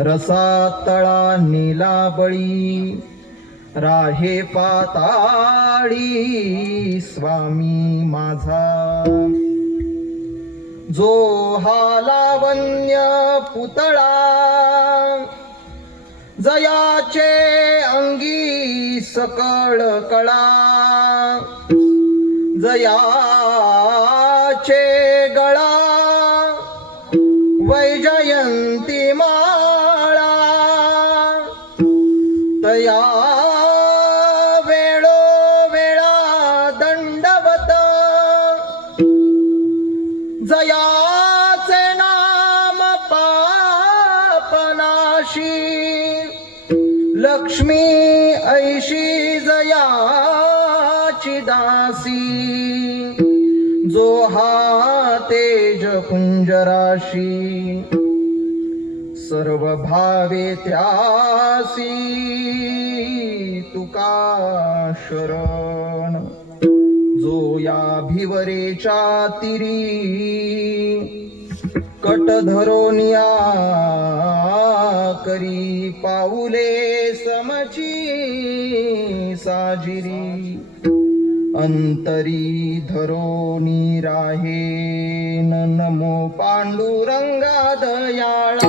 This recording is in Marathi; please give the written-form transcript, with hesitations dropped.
रसा तळा नेला बळी, राहे पाताळी स्वामी माझा. जो हा लावण्य पुतळा, जयाचे अंगी सकळ कळा, जयाचे गळा वैजयंती माळा, तया वेळो वेळा दंडवत, जयाचे नाम पापनाशी, लक्ष्मी ऐशी जयाची दासी. जो हा तेज कुंजराशी, सर्व भावे त्यासी तुका शरण. जो या भिवरेच्या तिरी, कट धरोनिया करी पाऊले समची साजिरी. अंतरी धरोनी राहे नमो पांडुरंगा दयाळा.